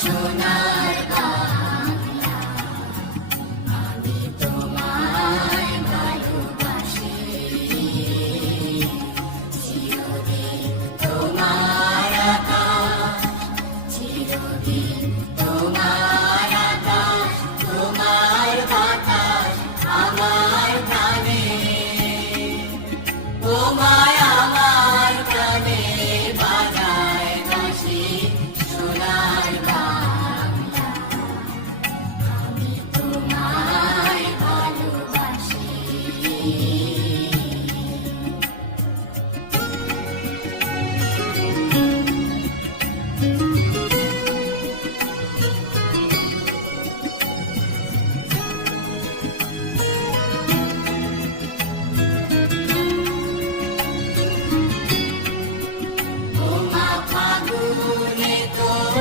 সোনার বাংলা, আমি তোমায় ভালোবাসি। চিরদিন তোমার আকাশ, চিরদিন তোমার আকাশ, তোমার বাতাস আমার প্রাণে, তোমায় আমার প্রাণে বাজায় বাঁশি। সোনার বাংলা, আমি তোমায় ভালোবাসি। ওমা ফাগুনে তোর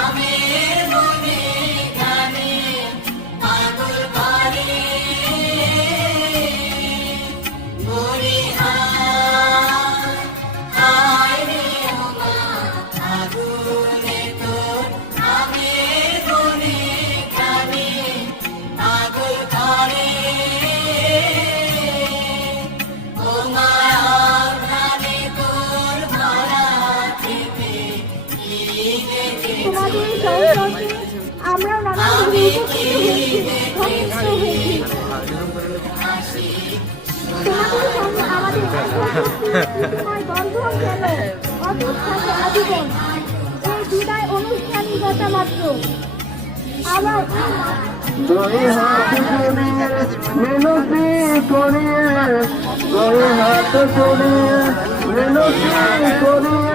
আমের মনে গানে পাগল করে, বলিহার হায় রে ওমা ফাগুনে তোর আমের মনে গানে পাগল করে। ওমা প্রাণে তোর ভরা থেকে কি দেখে, তোমাদের সংসর্গে আমরাও নানান ভূমিকম্পিত হয়েছি, হাসি তোমাদের সঙ্গে আমাদের সময় বন্ধন গেল অটুট থাকে আজীবন। এই বিদায় অনুষ্ঠানিকতা মাত্র। আবার দুই হাত জড়িয়ে মিনতি করিয়ে, দুই হাত জড়িয়ে মিনতি করিয়ে